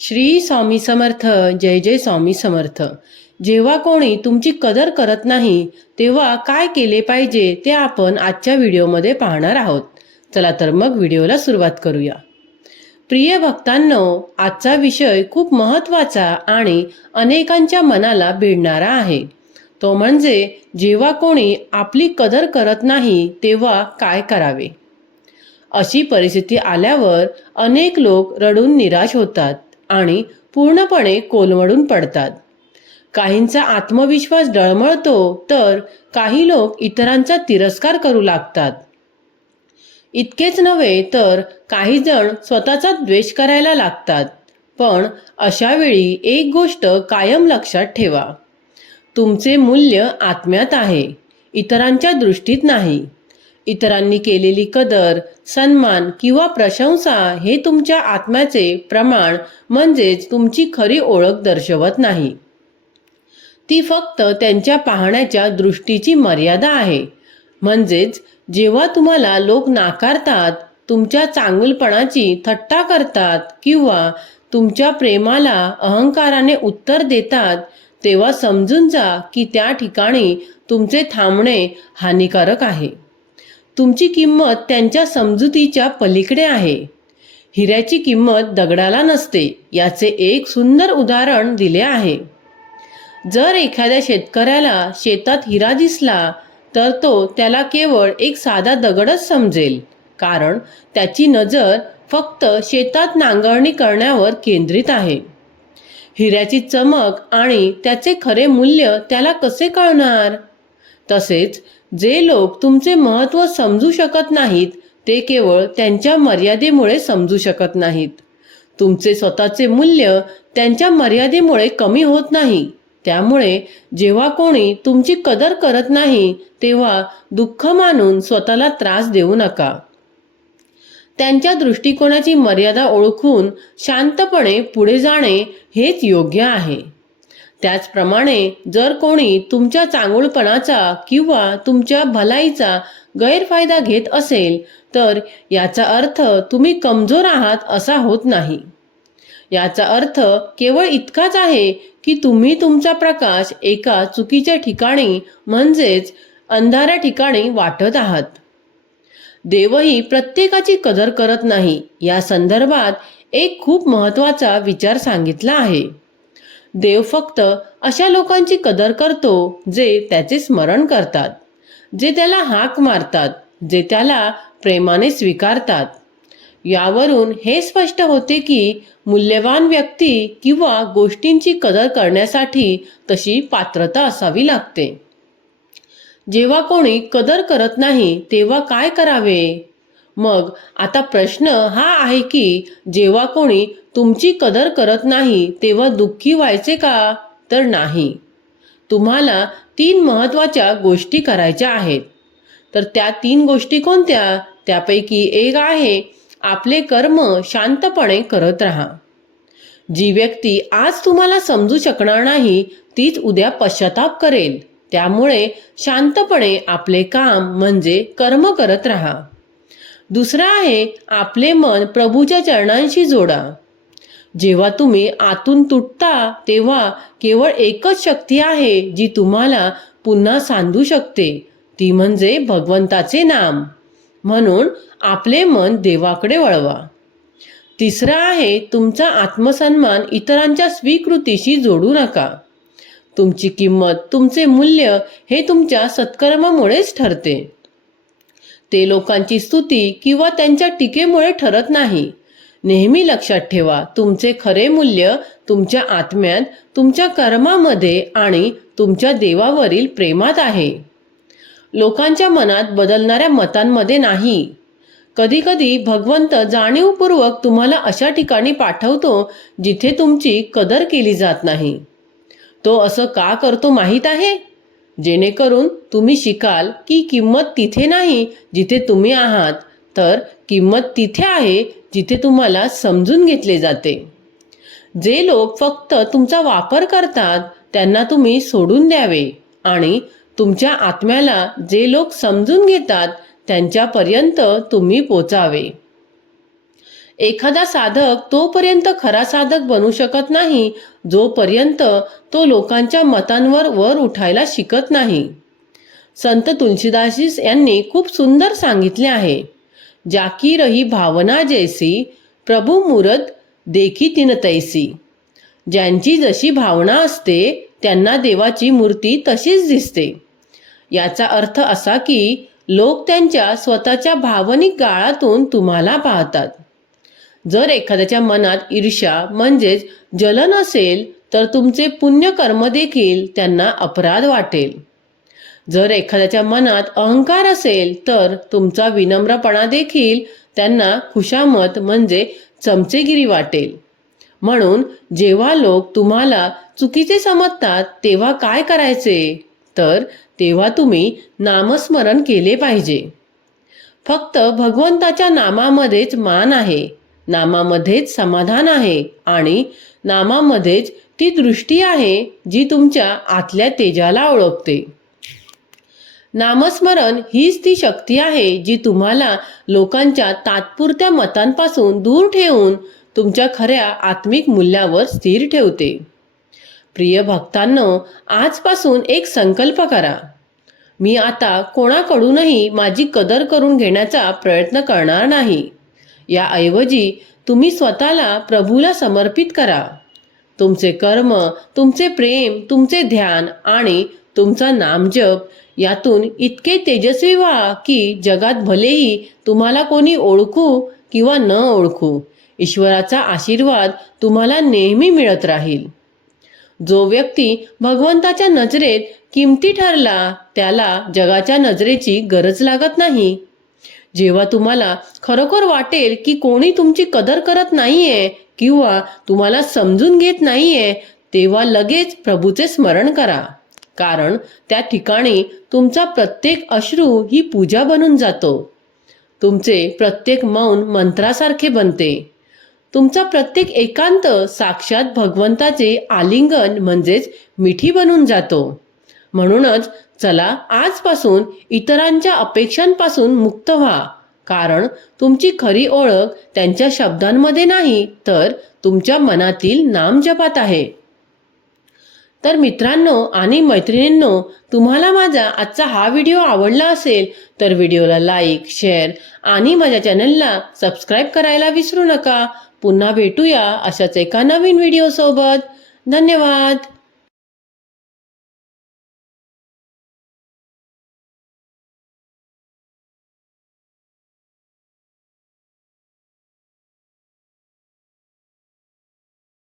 श्री स्वामी समर्थ जय जय स्वामी समर्थ. जेव्हा कोणी तुमची कदर करत नाही तेव्हा काय केले पाहिजे ते आपण आजच्या व्हिडिओमध्ये पाहणार आहोत. चला तर मग व्हिडिओला सुरुवात करूया. प्रिय भक्तांनो आजचा विषय खूप महत्त्वाचा आणि अनेकांच्या मनाला भिडणारा आहे. तो म्हणजे जेव्हा कोणी आपली कदर करत नाही तेव्हा काय करावे? अशी परिस्थिती आल्यावर अनेक लोक रडून निराश होतात. आणि पूर्णपणे कोलमडून पडतात. काहींचा आत्मविश्वास डळमळतो तर काही लोक इतरांचा तिरस्कार करू लागतात. इतकेच नव्हे तर काही जण स्वतःचा द्वेष करायला लागतात. पण अशावेळी एक गोष्ट कायम लक्षात ठेवा. तुमचे मूल्य आत्म्यात आहे इतरांच्या दृष्टीत नाही. इतरांनी केलेली कदर सन्मान किंवा प्रशंसा हे तुमच्या आत्म्याचे प्रमाण म्हणजेच तुमची खरी ओळख दर्शवत नाही. ती फक्त त्यांच्या पाहण्याच्या दृष्टीची मर्यादा आहे. म्हणजेच जेव्हा तुम्हाला लोक नाकारतात तुमच्या चांगुलपणाची थट्टा करतात किंवा तुमच्या प्रेमाला अहंकाराने उत्तर देतात तेव्हा समजून जा की त्या ठिकाणी तुमचे थांबणे हानिकारक आहे. तुमची किंमत त्यांच्या समजुतीच्या पलीकडे आहे. हिऱ्याची किंमत दगडाला नसते याचे एक सुंदर उदाहरण दिले आहे. जर एखाद्या शेतकऱ्याला शेतात हिरा दिसला तर तो त्याला केवळ एक साधा दगडच समजेल कारण त्याची नजर फक्त शेतात नांगरणी करण्यावर केंद्रित आहे. हिऱ्याची चमक आणि त्याचे खरे मूल्य त्याला कसे कळणार? तसेच जे लोक तुमचे महत्त्व समजू शकत नाहीत ते केवळ त्यांच्या मर्यादेमुळे समजू शकत नाहीत. तुमचे स्वतःचे मूल्य त्यांच्या मर्यादेमुळे कमी होत नाही. त्यामुळे जेव्हा कोणी तुमची कदर करत नाही तेव्हा दुःख मानून स्वतःला त्रास देऊ नका. त्यांच्या दृष्टिकोनाची मर्यादा ओळखून शांतपणे पुढे जाणे हेच योग्य आहे. त्याचप्रमाणे जर कोणी तुमच्या चांगुलपणाचा किंवा तुमच्या भलाईचा गैरफायदा घेत असेल तर याचा अर्थ तुम्ही कमजोर आहात असा होत नाही. याचा अर्थ केवळ इतकाच आहे की तुम्ही तुमचा प्रकाश एका चुकीच्या ठिकाणी म्हणजेच अंधाऱ्या ठिकाणी वाटत आहात. देवही प्रत्येकाची कदर करत नाही या संदर्भात एक खूप महत्त्वाचा विचार सांगितला आहे. देव फक्त अशा लोकांची कदर करतो जे त्याचे स्मरण करतात जे त्याला हाक मारतात जे त्याला प्रेमाने स्वीकारतात. यावरून हे स्पष्ट होते की मूल्यवान व्यक्ती किंवा गोष्टींची कदर करण्यासाठी तशी पात्रता असावी लागते. जेव्हा कोणी कदर करत नाही तेव्हा काय करावे? मग आता प्रश्न हा आहे की जेव्हा कोणी तुमची कदर करत नाही तेव्हा दुःखी व्हायचे का? तर नाही. तुम्हाला तीन महत्त्वाच्या गोष्टी करायच्या आहेत. तर त्या तीन गोष्टी कोणत्या? त्यापैकी एक आहे आपले कर्म शांतपणे करत राहा. जी व्यक्ती आज तुम्हाला समजू शकणार नाही तीच उद्या पश्चाताप करेल. त्यामुळे शांतपणे आपले काम म्हणजे कर्म करत राहा. दुसरं आहे आपले मन प्रभूच्या चरणांशी जोडा. जेव्हा तुम्ही आतून तुटता तेव्हा केवळ एकच शक्ती आहे जी तुम्हाला पुन्हा सांधू शकते. ती म्हणजे भगवंताचे नाम. म्हणून आपले मन देवाकडे वळवा. तिसरं आहे तुमचा आत्मसन्मान इतरांच्या स्वीकृतीशी जोडू नका. तुमची किंमत तुमचे मूल्य हे तुमच्या सत्कर्मामुळेच ठरते. ते लोकांची स्तुती किंवा त्यांच्या टीकेमुळे ठरत नाही. नेहमी लक्षात ठेवा तुमचे खरे मूल्य तुमच्या आत्म्यात तुमच्या कर्मामध्ये आणि तुमच्या देवावरील प्रेमात आहे. लोकांच्या मनात बदलणाऱ्या मतांमध्ये नाही. कधीकधी भगवंत जाणीवपूर्वक तुम्हाला अशा ठिकाणी पाठवतो जिथे तुमची कदर केली जात नाही. तो असं का करतो माहीत आहे? जेणेकरून तुम्ही शिकाल की किंमत तिथे नाही जिथे तुम्ही आहात तर किंमत तिथे आहे जिथे तुम्हाला समजून घेतले जाते. जे लोक फक्त तुमचा वापर करतात त्यांना तुम्ही सोडून द्यावे आणि तुमच्या आत्म्याला जे लोक समजून घेतात त्यांच्यापर्यंत तुम्ही पोचावे. एखादा साधक तोपर्यंत खरा साधक बनू शकत नाही जोपर्यंत तो लोकांच्या मतांवर वर उठायला शिकत नाही. संत तुलसीदासी यांनी खूप सुंदर सांगितले आहे जाकी रही भावना जैसी प्रभू मुरत देखी तिन तैसी. ज्यांची जशी भावना असते त्यांना देवाची मूर्ती तशीच दिसते. याचा अर्थ असा की लोक त्यांच्या स्वतःच्या भावनिक गाळातून तुम्हाला पाहतात. जर एखाद्याच्या मनात ईर्ष्या म्हणजेच जलन असेल तर तुमचे पुण्यकर्म देखील त्यांना अपराध वाटेल. जर एखाद्याच्या मनात अहंकार असेल तर तुमचा विनम्रपणा देखील त्यांना खुशामत म्हणजे चमचेगिरी वाटेल. म्हणून जेव्हा लोक तुम्हाला चुकीचे समजतात तेव्हा काय करायचे? तर तेव्हा तुम्ही नामस्मरण केले पाहिजे. फक्त भगवंताच्या नामामध्येच मान आहे. नामामध्येच समाधान आहे आणि नामामध्येच ती दृष्टी आहे जी तुमच्या आतल्या तेजाला ओळखते. नामस्मरण हीच ती शक्ती आहे जी तुम्हाला लोकांच्या तात्पुरत्या मतांपासून दूर ठेवून तुमच्या खऱ्या आत्मिक मूल्यावर स्थिर ठेवते. प्रिय भक्तांनो आजपासून एक संकल्प करा. मी आता कोणाकडूनही माझी कदर करून घेण्याचा प्रयत्न करणार नाही. याऐवजी तुम्ही स्वतःला प्रभूला समर्पित करा. तुमचे कर्म तुमचे प्रेम तुमचे ध्यान आणि तुमचा नामजप यातून इतके तेजस्वी व्हा की जगात भलेही तुम्हाला कोणी ओळखू किंवा न ओळखू ईश्वराचा आशीर्वाद तुम्हाला नेहमी मिळत राहील. जो व्यक्ती भगवंताच्या नजरेत किमती ठरला त्याला जगाच्या नजरेची गरज लागत नाही. जेव्हा तुम्हाला खरोखर वाटेल की कोणी तुमची कदर करत नाहीये किंवा तुम्हाला समजून घेत नाहीये तेव्हा लगेच प्रभूचे स्मरण करा. कारण त्या ठिकाणी तुमचा प्रत्येक अश्रू ही पूजा बनून जातो. तुमचे प्रत्येक मौन मंत्रासारखे बनते. तुमचा प्रत्येक एकांत साक्षात भगवंताचे आलिंगन म्हणजेच मिठी बनून जातो. म्हणूनच चला आजपासून इतरांच्या अपेक्षांपासून मुक्त व्हा. कारण तुमची खरी ओळख त्यांच्या शब्दांमध्ये नाही तर तुमच्या मनातील नामजपात आहे. तर मित्रांनो आणि मैत्रिणींनो तुम्हाला माझा आजचा हा व्हिडिओ आवडला असेल तर व्हिडिओला लाईक शेअर आणि माझ्या चॅनलला सबस्क्राईब करायला विसरू नका. पुन्हा भेटूया अशाच एका नवीन व्हिडिओसोबत. धन्यवाद!